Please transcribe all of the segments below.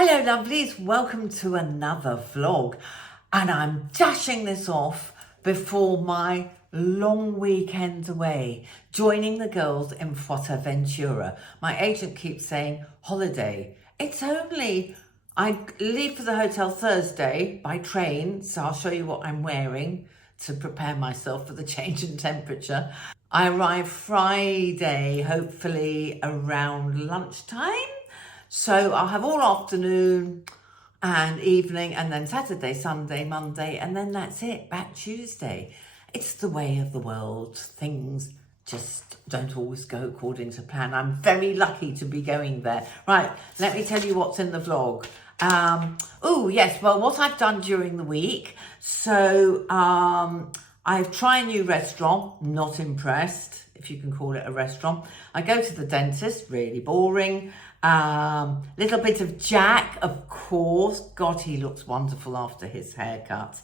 Hello lovelies, welcome to another vlog, and I'm dashing this off before my long weekend away, joining the girls in Fuerteventura. My agent keeps saying holiday. It's only, I leave for the hotel Thursday by train, so I'll show you what I'm wearing to prepare myself for the change in temperature. I arrive Friday, hopefully around lunchtime. So I'll have all afternoon and evening, and then Saturday, Sunday, Monday, and then that's it, back Tuesday. It's the way of the world. Things just don't always go according to plan. I'm very lucky to be going there. Right, let me tell you what's in the vlog. Oh yes, well, what I've done during the week. So I've tried a new restaurant, not impressed, if you can call it a restaurant. I go to the dentist, really boring. Little bit of Jack, of course. God, he looks wonderful after his haircut.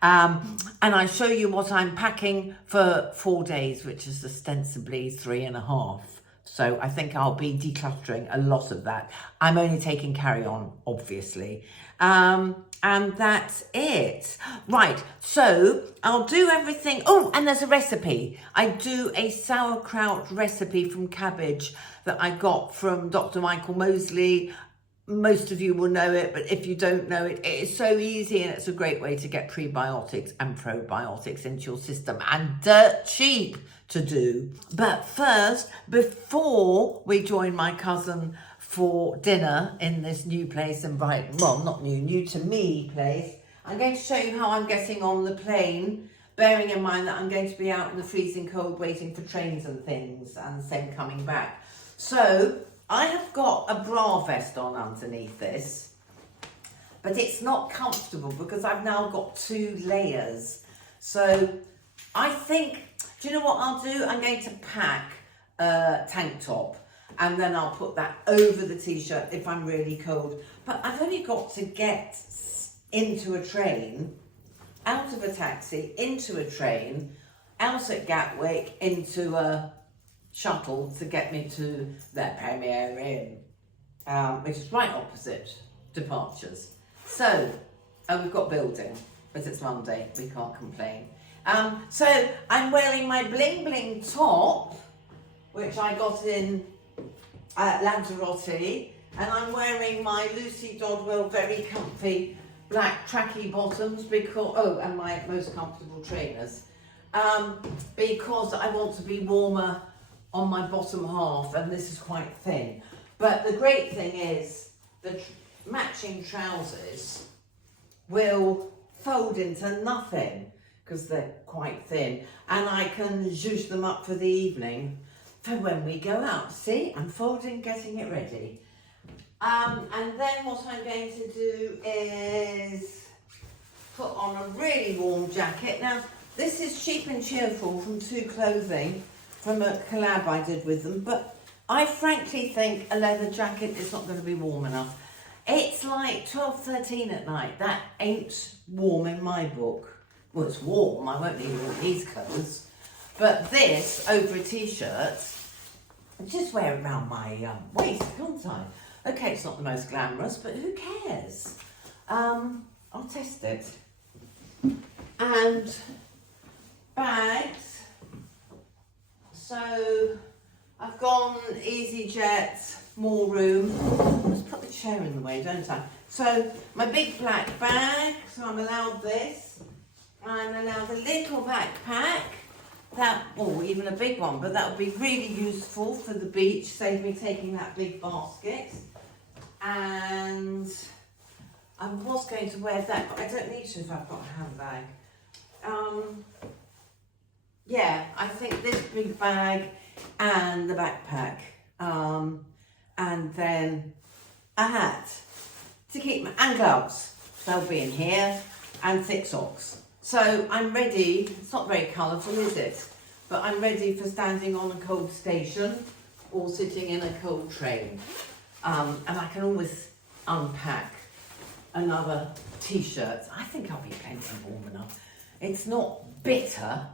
And I show you what I'm packing for 4 days, which is ostensibly 3.5. So I think I'll be decluttering a lot of that. I'm only taking carry-on, obviously. And that's it. Right, so I'll do everything. Oh, and there's a recipe. I do a sauerkraut recipe from cabbage that I got from Dr. Michael Mosley. Most of you will know it, but if you don't know it, it is so easy, and it's a great way to get prebiotics and probiotics into your system, and dirt cheap to do. But first, before we join my cousin for dinner in this new place in Brighton, well, not new to me place, I'm going to show you how I'm getting on the plane, bearing in mind that I'm going to be out in the freezing cold waiting for trains and things, and same coming back. So I have got a bra vest on underneath this, but it's not comfortable because I've now got 2 layers. So I think, do you know what I'll do? I'm going to pack a tank top, and then I'll put that over the t-shirt if I'm really cold. But I've only got to get into a train, out of a taxi, into a train, out at Gatwick, into a shuttle to get me to their Premier Inn, which is right opposite departures. So, we've got building, but it's Monday, we can't complain. So I'm wearing my bling bling top, which I got in Lanzarote, and I'm wearing my Lucy Dodwell very comfy black tracky bottoms because, and my most comfortable trainers, because I want to be warmer on my bottom half, and this is quite thin. But the great thing is the matching trousers will fold into nothing because they're quite thin, and I can zhuzh them up for the evening for when we go out. See, I'm folding, getting it ready. And then what I'm going to do is put on a really warm jacket. Now, this is Cheap and Cheerful from TATU Clothing, from a collab I did with them, but I frankly think a leather jacket is not going to be warm enough. It's like 12, 13 at night. That ain't warm in my book. Well, it's warm, I won't need all these clothes, but this over a t-shirt, just wear it around my waist, can't I? Okay, it's not the most glamorous, but who cares? I'll test it. And bags. So I've gone EasyJet, more room. Let's put the chair in the way, don't I? So my big black bag, so I'm allowed this. I'm allowed a little backpack, or even a big one, but that would be really useful for the beach, save me taking that big basket. And I was going to wear that, but I don't need to if I've got a handbag. Yeah, I think this big bag and the backpack, and then a hat to keep my, and gloves, they'll be in here, and thick socks. So I'm ready. It's not very colourful, is it? But I'm ready for standing on a cold station or sitting in a cold train. And I can always unpack another t-shirt. I think I'll be plenty warm enough. It's not bitter.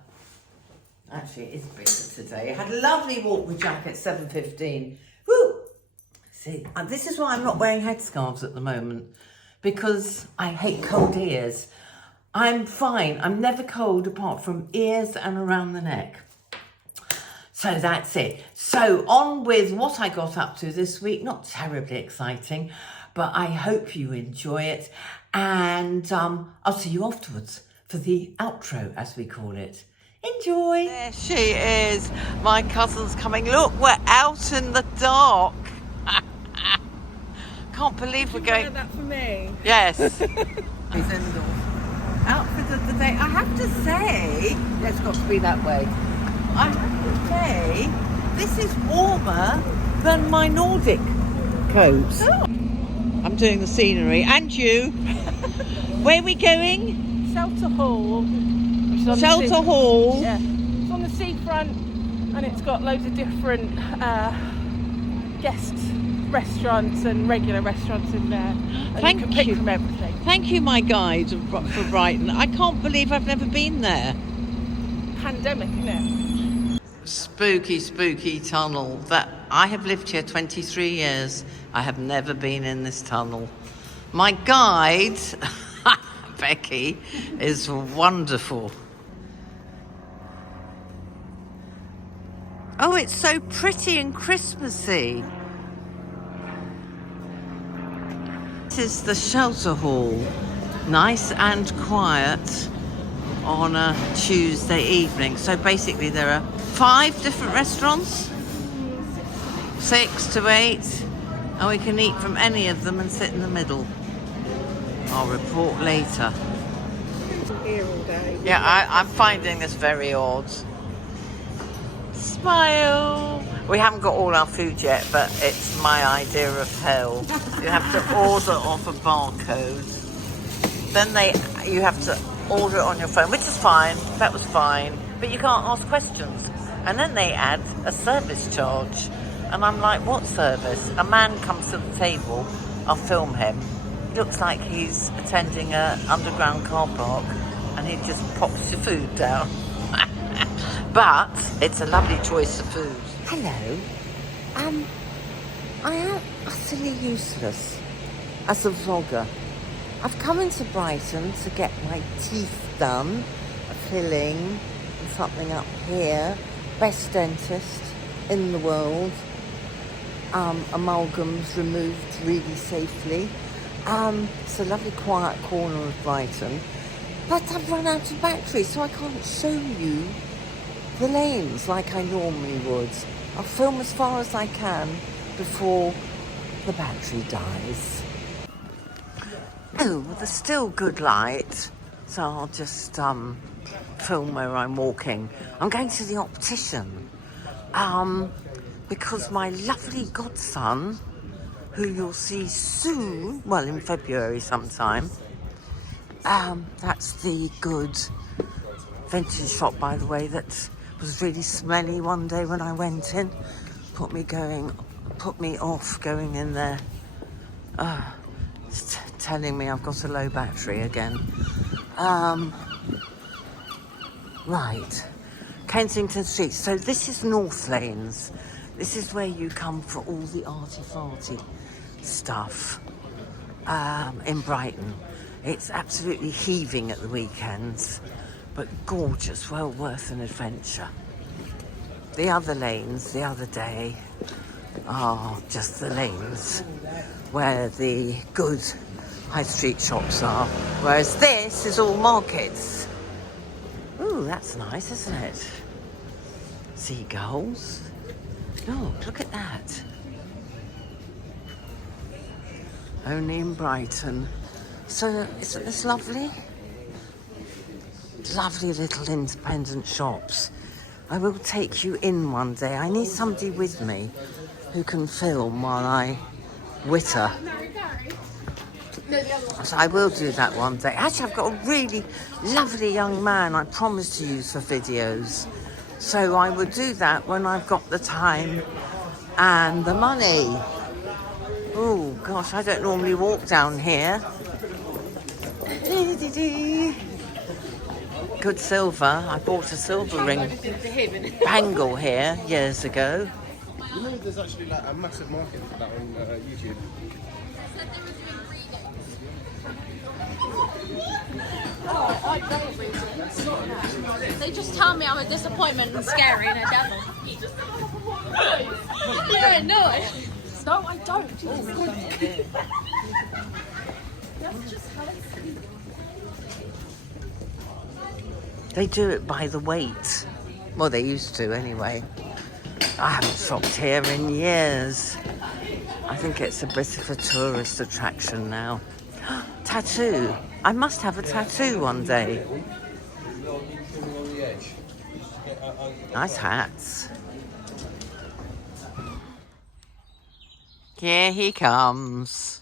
Actually, it is bitter today. I had a lovely walk with Jack at 7:15. Woo! See, and this is why I'm not wearing headscarves at the moment, because I hate cold ears. I'm fine. I'm never cold apart from ears and around the neck. So that's it. So on with what I got up to this week. Not terribly exciting, but I hope you enjoy it. And I'll see you afterwards for the outro, as we call it. Enjoy. There she is. My cousin's coming. Look, we're out in the dark. Can't believe we're going. Wear that for me. Yes. Outfit of the day. I have to say, it's got to be that way. I have to say, this is warmer than my Nordic coats. Oh. I'm doing the scenery. And you? Where are we going? Shelter Hall. Shelter Hall? Yeah. It's on the seafront and it's got loads of different guest restaurants and regular restaurants in there. And you can pick from everything. Thank you, my guide for Brighton. I can't believe I've never been there. Pandemic, isn't it? Spooky, spooky tunnel. That I have lived here 23 years. I have never been in this tunnel. My guide, Becky, is wonderful. Oh, it's so pretty and Christmassy. This is the Shelter Hall. Nice and quiet on a Tuesday evening. So basically there are 5 different restaurants, 6 to 8, and we can eat from any of them and sit in the middle. I'll report later. Here all day. Yeah, I'm finding this very odd. Smile. We haven't got all our food yet, but it's my idea of hell. You have to order off a barcode. Then you have to order it on your phone, which is fine. That was fine. But you can't ask questions. And then they add a service charge. And I'm like, what service? A man comes to the table. I'll film him. Looks like he's attending an underground car park and he just pops your food down. But it's a lovely choice of food. Hello. I am utterly useless as a vlogger. I've come into Brighton to get my teeth done, a filling and something up here. Best dentist in the world. Amalgams removed really safely. It's a lovely quiet corner of Brighton. But I've run out of battery, so I can't show you the lanes like I normally would. I'll film as far as I can before the battery dies. Oh, well, there's still good light, so I'll just film where I'm walking. I'm going to the optician because my lovely godson, who you'll see soon, well, in February sometime, that's the good vintage shop, by the way, that was really smelly one day when I went in. Put me off going in there. It's telling me I've got a low battery again. Right, Kensington Street. So this is North Lanes. This is where you come for all the arty-farty stuff in Brighton. It's absolutely heaving at the weekends, but gorgeous, well worth an adventure. The other lanes the other day are just the lanes where the good high street shops are, whereas this is all markets. Ooh, that's nice, isn't it? Seagulls. Look at that. Only in Brighton. So, isn't this lovely? Lovely little independent shops. I will take you in one day. I need somebody with me who can film while I witter. So I will do that one day. Actually, I've got a really lovely young man I promised to use for videos. So I would do that when I've got the time and the money. Oh, gosh, I don't normally walk down here. Good silver. I bought a silver ring bangle here years ago. You know, there's actually like a massive market for that on YouTube. Oh, I don't read it. They just tell me I'm a disappointment and scary and a devil. Yeah, no. No, I don't. They do it by the weight. Well, they used to anyway. I haven't shopped here in years. I think it's a bit of a tourist attraction now. Tattoo. I must have a tattoo one day. Nice hats. Here he comes.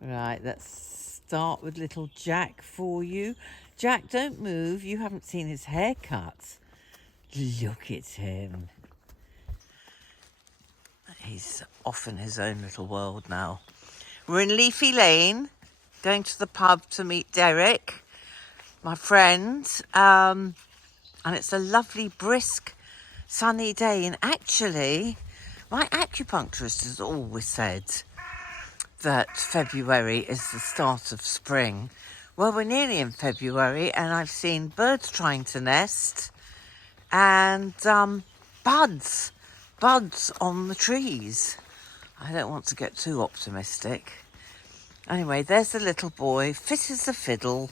Right, let's start with little Jack for you. Jack, don't move. You haven't seen his haircut. Look at him. He's off in his own little world now. We're in Leafy Lane, going to the pub to meet Derek, my friend. And it's a lovely, brisk, sunny day. And actually, my acupuncturist has always said that February is the start of spring. Well, we're nearly in February and I've seen birds trying to nest and buds on the trees. I don't want to get too optimistic. Anyway, there's the little boy, fit as a fiddle.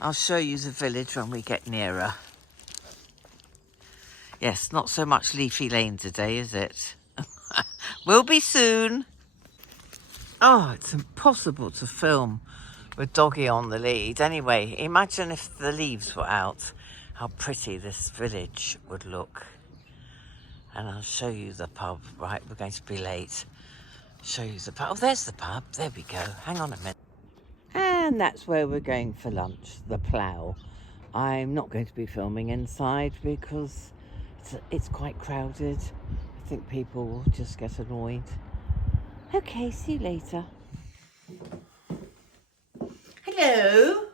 I'll show you the village when we get nearer. Yes, not so much Leafy Lane today, is it? We'll be soon. Oh, it's impossible to film with Doggy on the lead. Anyway, imagine if the leaves were out, how pretty this village would look. And I'll show you the pub. Right, we're going to be late. Show you the pub. Oh, there's the pub. There we go. Hang on a minute. And that's where we're going for lunch, the Plough. I'm not going to be filming inside because it's quite crowded. I think people will just get annoyed. Okay, see you later. Hello.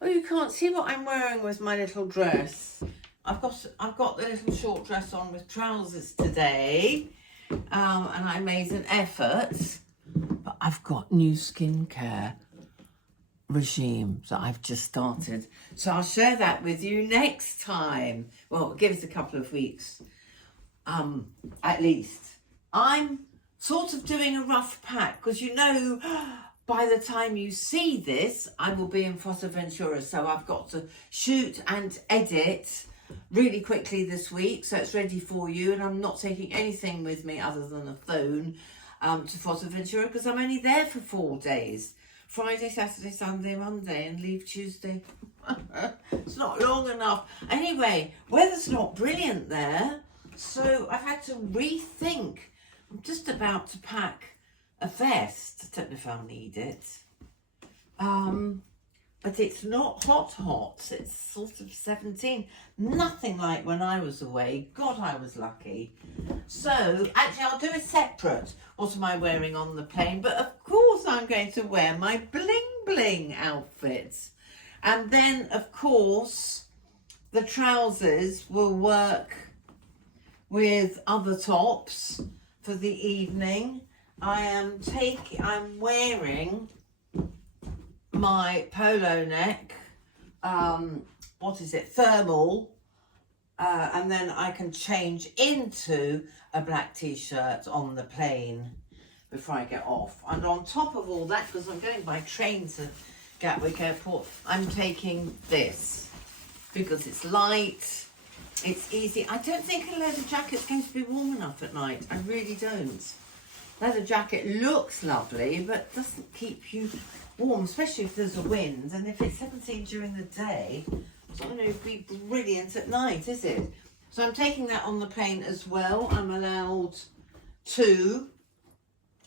Oh, you can't see what I'm wearing with my little dress. I've got the little short dress on with trousers today, and I made an effort. But I've got new skincare regime that I've just started, so I'll share that with you next time. Well, give it a couple of weeks, at least. I'm sort of doing a rough pack because by the time you see this, I will be in Fuerteventura, so I've got to shoot and edit really quickly this week, so it's ready for you. And I'm not taking anything with me other than a phone to Fuerteventura because I'm only there for 4 days. Friday, Saturday, Sunday, Monday, and leave Tuesday. It's not long enough. Anyway, weather's not brilliant there, so I've had to rethink. I'm just about to pack a vest. I don't know if I'll need it. But it's not hot. It's sort of 17. Nothing like when I was away. God, I was lucky. So, actually, I'll do a separate. What am I wearing on the plane? But of course, I'm going to wear my bling outfit. And then, of course, the trousers will work with other tops for the evening. I'm wearing my polo neck, thermal, and then I can change into a black t-shirt on the plane before I get off. And on top of all that, because I'm going by train to Gatwick Airport, I'm taking this because it's light, it's easy. I don't think a leather jacket's going to be warm enough at night. I really don't. Leather jacket looks lovely, but doesn't keep you warm, especially if there's a wind. And if it's 17 during the day, it's not going to be brilliant at night, is it? So I'm taking that on the plane as well. I'm allowed 2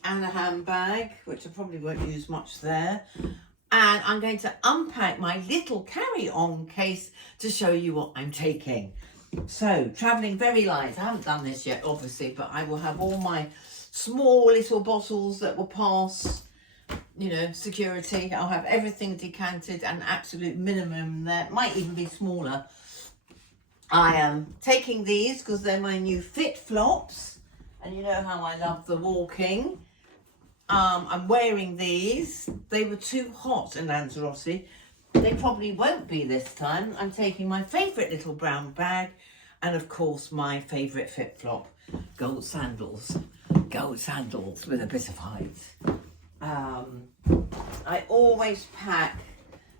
and a handbag, which I probably won't use much there. And I'm going to unpack my little carry-on case to show you what I'm taking. So, travelling very light. I haven't done this yet, obviously, but I will have all my small little bottles that will pass, security. I'll have everything decanted and absolute minimum there. It might even be smaller. I am taking these because they're my new fit flops, and you know how I love the walking. I'm wearing these. They were too hot in Lanzarote. They probably won't be this time. I'm taking my favourite little brown bag and of course my favourite fit flop, gold sandals. Gold sandals with a bit of height. I always pack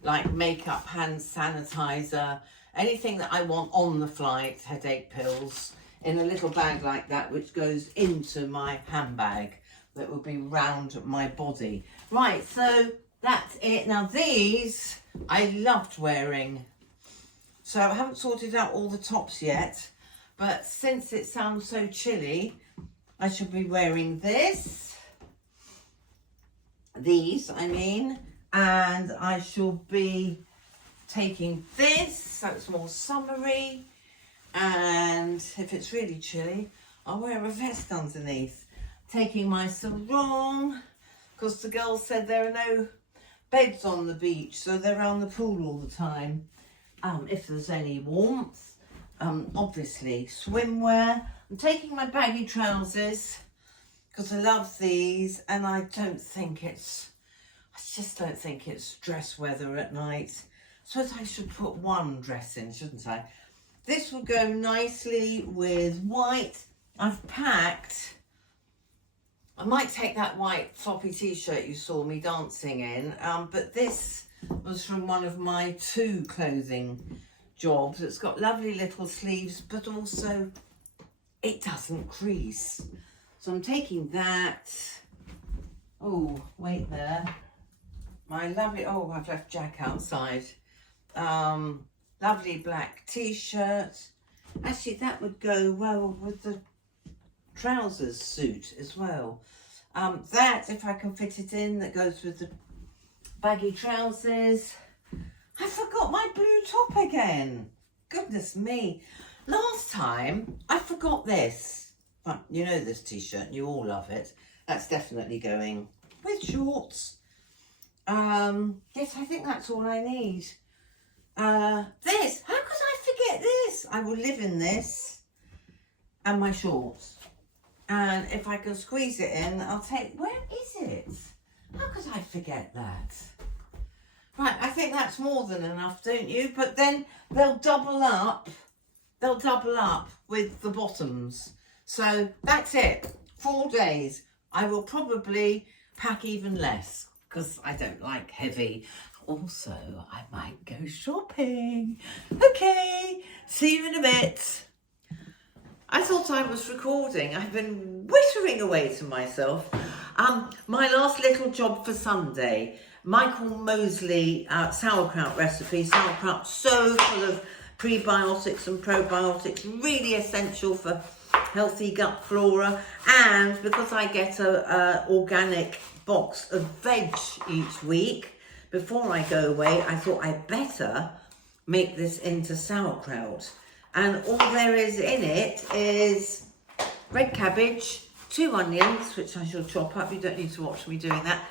like makeup, hand sanitizer, anything that I want on the flight, headache pills, in a little bag like that, which goes into my handbag that will be round my body. Right, so that's it. Now these I loved wearing. So I haven't sorted out all the tops yet, but since it sounds so chilly, I should be wearing these, I mean, and I shall be taking this, so it's more summery, and if it's really chilly, I'll wear a vest underneath. Taking my sarong, because the girls said there are no beds on the beach, so they're around the pool all the time. If there's any warmth, obviously swimwear. I'm taking my baggy trousers because I love these, and I just don't think it's dress weather at night. I suppose I should put one dress in, shouldn't I? This will go nicely with white. I've packed, I might take that white floppy t-shirt you saw me dancing in, but this was from one of my TATU clothing jobs. It's got lovely little sleeves, but also it doesn't crease. So I'm taking that. Oh, wait there. My lovely, oh, I've left Jack outside. Lovely black t-shirt. Actually, that would go well with the trousers suit as well. That, if I can fit it in, that goes with the baggy trousers. I forgot my blue top again. Goodness me. Last time, I forgot this. But you know this t-shirt, you all love it. That's definitely going with shorts. Yes, I think that's all I need. This, how could I forget this? I will live in this and my shorts. And if I can squeeze it in, I'll take, where is it? How could I forget that? Right, I think that's more than enough, don't you? But then they'll double up with the bottoms. So that's it, 4 days. I will probably pack even less because I don't like heavy. Also, I might go shopping. Okay, see you in a bit. I thought I was recording. I've been whittering away to myself. My last little job for Sunday, Michael Mosley sauerkraut recipe. Sauerkraut so full of prebiotics and probiotics, really essential for healthy gut flora. And because I get a organic box of veg each week before I go away, I thought I'd better make this into sauerkraut. And all there is in it is red cabbage, 2 onions, which I shall chop up. You don't need to watch me doing that.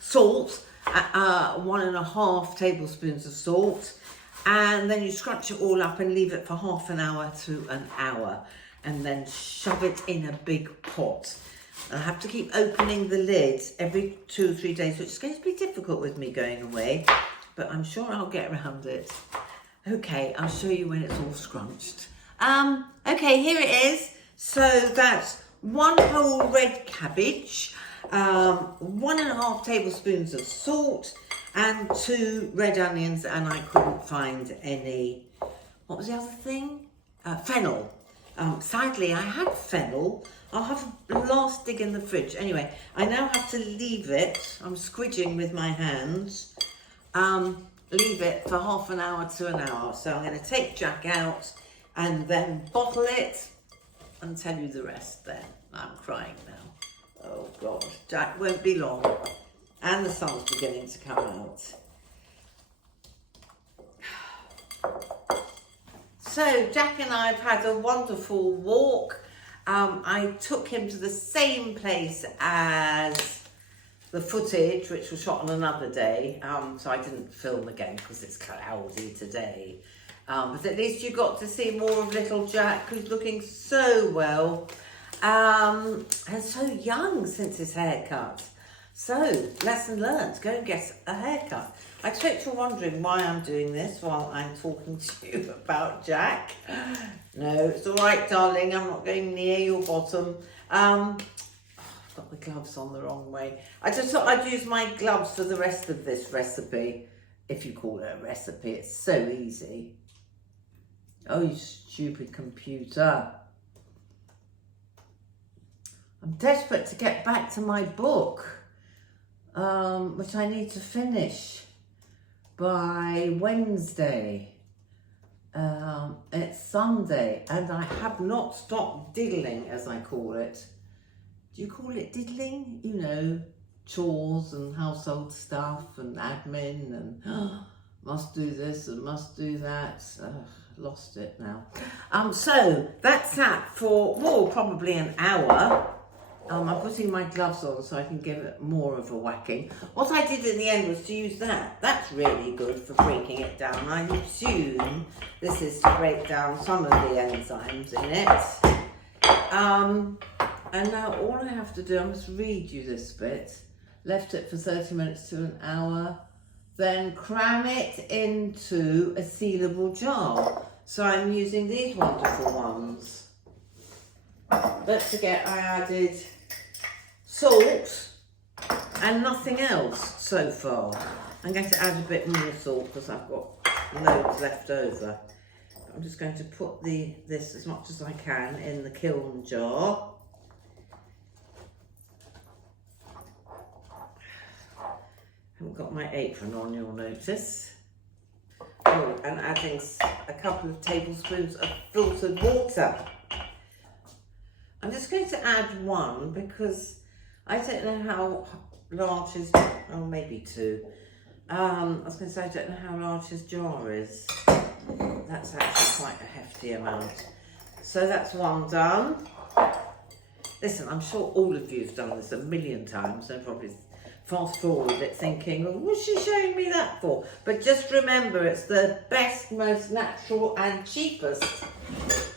Salt, 1.5 tablespoons of salt. And then you scrunch it all up and leave it for half an hour to an hour. And then shove it in a big pot. I have to keep opening the lid every 2 or 3 days, which is going to be difficult with me going away. But I'm sure I'll get around it. Okay, I'll show you when it's all scrunched. Okay, here it is. So that's 1 whole red cabbage, 1.5 tablespoons of salt, and 2 red onions, and I couldn't find any, what was the other thing? Fennel. Sadly, I had fennel. I'll have a last dig in the fridge. Anyway, I now have to leave it. I'm squidging with my hands. Leave it for half an hour to an hour. So I'm going to take Jack out and then bottle it and tell you the rest then. I'm crying now. Oh God, Jack won't be long. And the sun's beginning to come out. So Jack and I have had a wonderful walk. I took him to the same place as the footage, which was shot on another day, so I didn't film again because it's cloudy today. But at least you got to see more of little Jack, who's looking so well and so young since his haircut. So, lesson learned, go and get a haircut. I expect you're wondering why I'm doing this while I'm talking to you about Jack. No, it's all right, darling, I'm not going near your bottom. I've got the gloves on the wrong way. I just thought I'd use my gloves for the rest of this recipe. If you call it a recipe, it's so easy. Oh, you stupid computer. I'm desperate to get back to my book, which I need to finish by Wednesday. It's Sunday, and I have not stopped diddling, as I call it. Do you call it diddling? You know, chores and household stuff and admin and must do this and must do that. Lost it now. So that's that for probably an hour. I'm putting my gloves on so I can give it more of a whacking. What I did in the end was to use that. That's really good for breaking it down. I assume this is to break down some of the enzymes in it. And now all I have to do, I must read you this bit. Left it for 30 minutes to an hour. Then cram it into a sealable jar. So I'm using these wonderful ones. Don't forget I added salt and nothing else so far. I'm going to add a bit more salt because I've got loads left over. I'm just going to put this as much as I can in the kiln jar. Haven't got my apron on, you'll notice. Oh, and adding a couple of tablespoons of filtered water. I'm just going to add one because I don't know how large his, oh maybe two. I was going to say I don't know how large his jar is. That's actually quite a hefty amount. So that's one done. Listen, I'm sure all of you have done this a million times and probably fast forward it thinking, well, what's she showing me that for? But just remember, it's the best, most natural and cheapest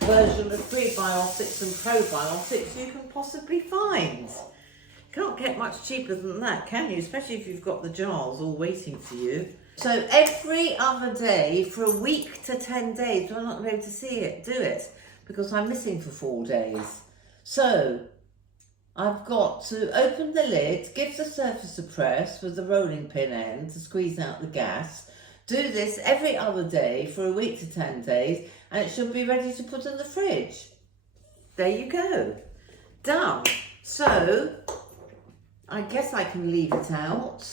version of prebiotics and probiotics you can possibly find. Can't get much cheaper than that, can you? Especially if you've got the jars all waiting for you. So every other day for a week to 10 days, I'm not going to do it because I'm missing for 4 days. So I've got to open the lid, give the surface a press with the rolling pin end to squeeze out the gas. Do this every other day for a week to 10 days and it should be ready to put in the fridge. There you go. Done. So I guess I can leave it out.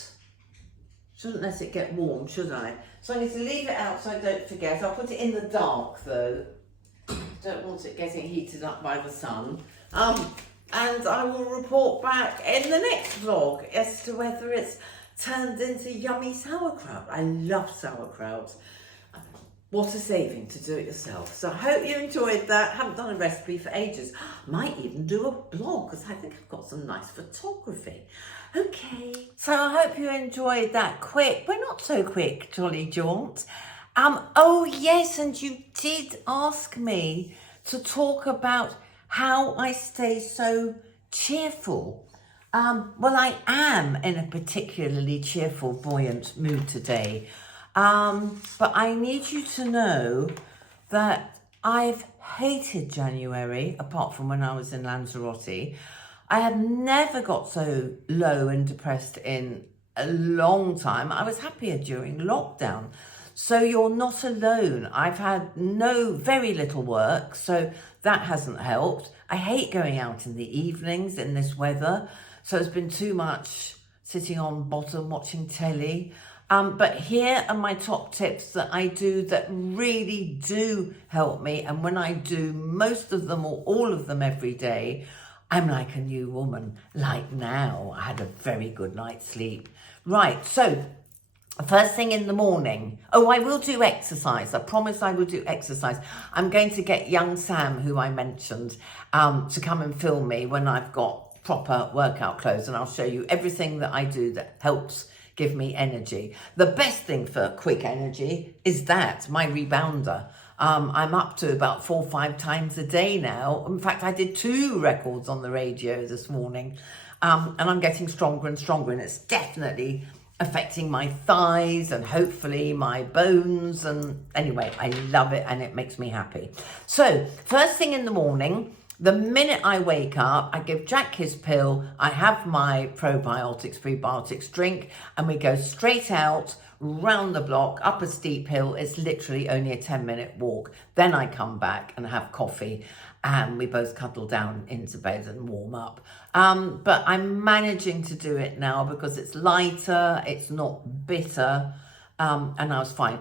Shouldn't let it get warm, should I? So I need to leave it out so I don't forget. I'll put it in the dark though. Don't want it getting heated up by the sun. And I will report back in the next vlog as to whether it's turned into yummy sauerkraut. I love sauerkraut. What a saving to do it yourself. So I hope you enjoyed that. Haven't done a recipe for ages. Might even do a blog because I think I've got some nice photography. Okay. So I hope you enjoyed that quick, but not so quick, jolly jaunt. Oh yes, and you did ask me to talk about how I stay so cheerful. Well, I am in a particularly cheerful, buoyant mood today. But I need you to know that I've hated January, apart from when I was in Lanzarote. I have never got so low and depressed in a long time. I was happier during lockdown. So you're not alone. I've had very little work, so that hasn't helped. I hate going out in the evenings in this weather, so it's been too much sitting on bottom watching telly. But here are my top tips that I do that really do help me. And when I do most of them or all of them every day, I'm like a new woman. Like now, I had a very good night's sleep. Right, so first thing in the morning. Oh, I will do exercise. I promise I will do exercise. I'm going to get young Sam, who I mentioned, to come and film me when I've got proper workout clothes, and I'll show you everything that I do that helps give me energy. The best thing for quick energy is that, my rebounder. I'm up to about 4 or 5 times a day now. In fact, I did 2 records on the radio this morning, and I'm getting stronger and stronger, and it's definitely affecting my thighs and hopefully my bones. And anyway, I love it and it makes me happy. So first thing in the morning, the minute I wake up, I give Jack his pill, I have my probiotics, prebiotics drink, and we go straight out, round the block, up a steep hill. It's literally only a 10-minute walk. Then I come back and have coffee, and we both cuddle down into bed and warm up. But I'm managing to do it now because it's lighter, it's not bitter, and I was fine.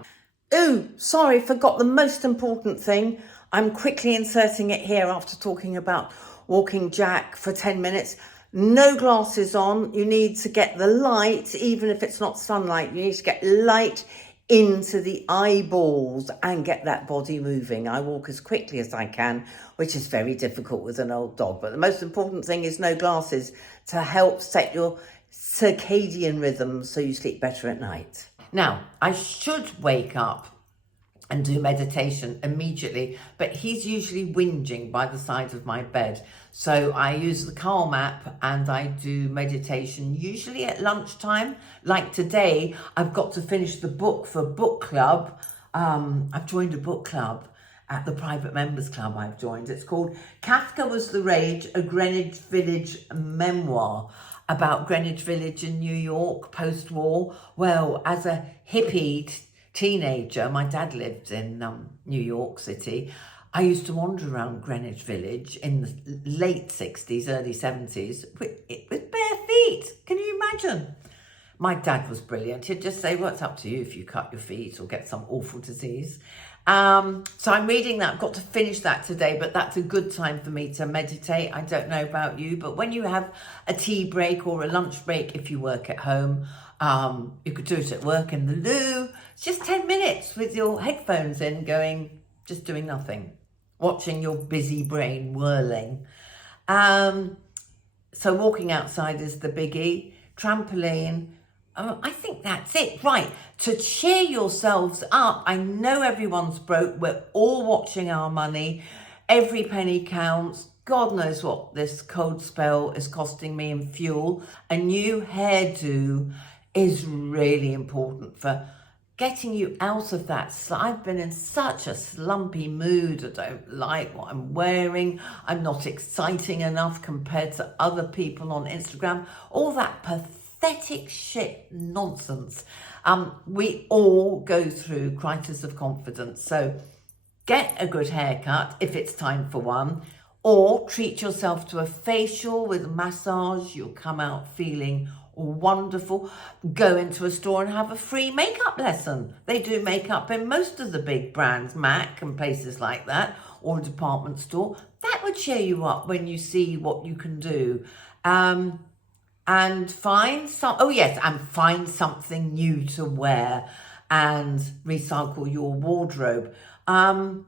Ooh, sorry, forgot the most important thing. I'm quickly inserting it here after talking about walking Jack for 10 minutes. No glasses on. You need to get the light, even if it's not sunlight. You need to get light into the eyeballs and get that body moving. I walk as quickly as I can, which is very difficult with an old dog. But the most important thing is no glasses to help set your circadian rhythm so you sleep better at night. Now, I should wake up and do meditation immediately, but he's usually whinging by the side of my bed. So I use the Calm app and I do meditation usually at lunchtime. Like today, I've got to finish the book for book club. I've joined a book club at the private members club I've joined. It's called Kafka Was the Rage, a Greenwich Village memoir about Greenwich Village in New York post-war. Well, as a hippie teenager, my dad lived in New York City. I used to wander around Greenwich Village in the late 60s, early 70s with bare feet. Can you imagine? My dad was brilliant. He'd just say, well, it's up to you if you cut your feet or get some awful disease. So I'm reading that. I've got to finish that today, but that's a good time for me to meditate. I don't know about you, but when you have a tea break or a lunch break, if you work at home, you could do it at work in the loo. It's just 10 minutes with your headphones in going, just doing nothing, watching your busy brain whirling. So walking outside is the biggie. Trampoline. I think that's it. Right. To cheer yourselves up. I know everyone's broke. We're all watching our money. Every penny counts. God knows what this cold spell is costing me in fuel. A new hairdo is really important for getting you out of that. I've been in such a slumpy mood. I don't like what I'm wearing. I'm not exciting enough compared to other people on Instagram. All that pathetic shit nonsense. We all go through crisis of confidence. So get a good haircut if it's time for one, or treat yourself to a facial with a massage. You'll come out feeling wonderful. Go into a store and have a free makeup lesson. They do makeup in most of the big brands, MAC and places like that, or a department store. That would cheer you up when you see what you can do. And find something new to wear and recycle your wardrobe. And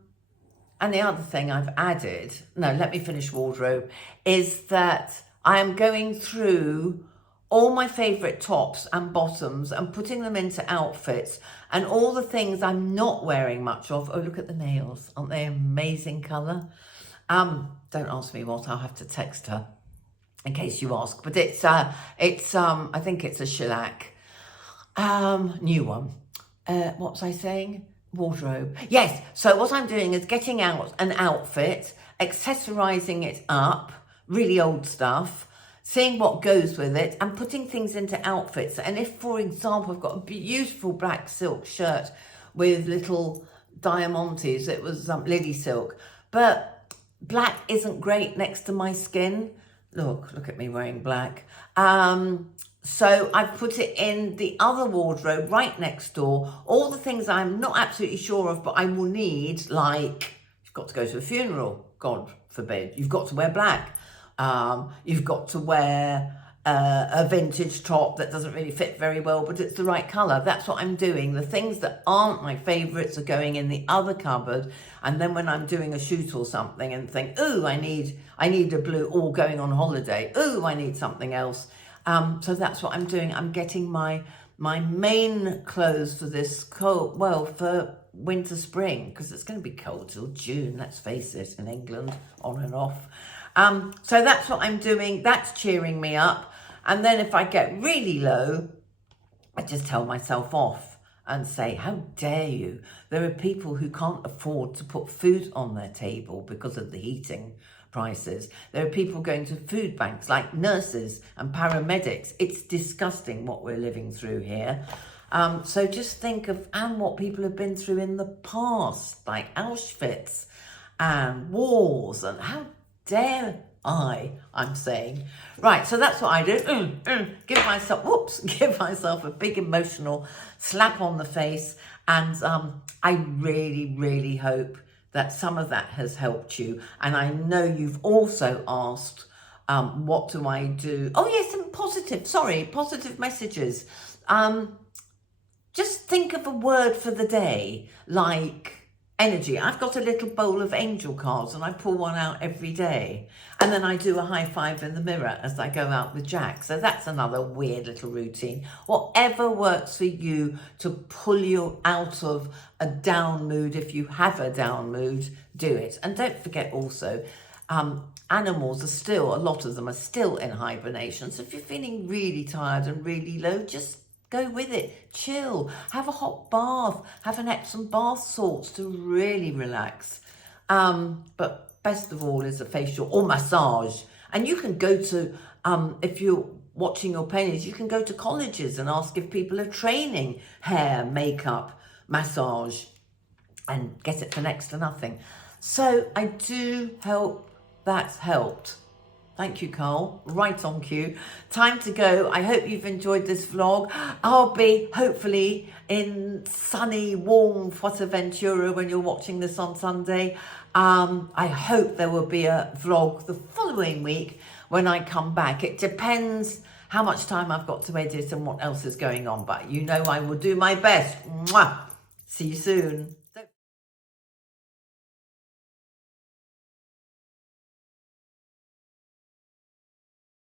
the other thing I've added, let me finish wardrobe, is that I am going through all my favourite tops and bottoms and putting them into outfits, and all the things I'm not wearing much of. Oh, look at the nails. Aren't they amazing colour? Don't ask me what, I'll have to text her in case you ask. But it's I think it's a shellac. New one. What was I saying? Wardrobe. Yes, so what I'm doing is getting out an outfit, accessorising it up, really old stuff, seeing what goes with it and putting things into outfits. And if, for example, I've got a beautiful black silk shirt with little diamantes, it was lily silk, but black isn't great next to my skin. Look at me wearing black. So I've put it in the other wardrobe right next door. All the things I'm not absolutely sure of, but I will need, like, you've got to go to a funeral, God forbid. You've got to wear black. You've got to wear a vintage top that doesn't really fit very well, but it's the right colour. That's what I'm doing. The things that aren't my favourites are going in the other cupboard. And then when I'm doing a shoot or something and think, ooh, I need a blue, or going on holiday, ooh, I need something else. So that's what I'm doing. I'm getting my my main clothes for this cold, well, for winter, spring, because it's going to be cold till June, let's face it, in England, on and off. So that's what I'm doing. That's cheering me up. And then if I get really low, I just tell myself off and say, how dare you? There are people who can't afford to put food on their table because of the heating prices. There are people going to food banks like nurses and paramedics. It's disgusting what we're living through here. So just think of what people have been through in the past, like Auschwitz and wars, and how dare I'm saying. Right, so that's what I do. Give myself a big emotional slap on the face. And I really, really hope that some of that has helped you. And I know you've also asked, what do I do? Oh yes, and positive messages. Just think of a word for the day, like energy. I've got a little bowl of angel cards and I pull one out every day. And then I do a high five in the mirror as I go out with Jack. So that's another weird little routine. Whatever works for you to pull you out of a down mood. If you have a down mood, do it. And don't forget also, animals are still, a lot of them are still in hibernation. So if you're feeling really tired and really low, just go with it, chill, have a hot bath, have an Epsom bath salts to really relax. But best of all is a facial or massage. And you can go to, if you're watching your pennies, you can go to colleges and ask if people are training hair, makeup, massage, and get it for next to nothing. So I do hope that's helped. Thank you, Carl. Right on cue. Time to go. I hope you've enjoyed this vlog. I'll be hopefully in sunny, warm Fuerteventura when you're watching this on Sunday. I hope there will be a vlog the following week when I come back. It depends how much time I've got to edit and what else is going on. But you know I will do my best. Mwah! See you soon.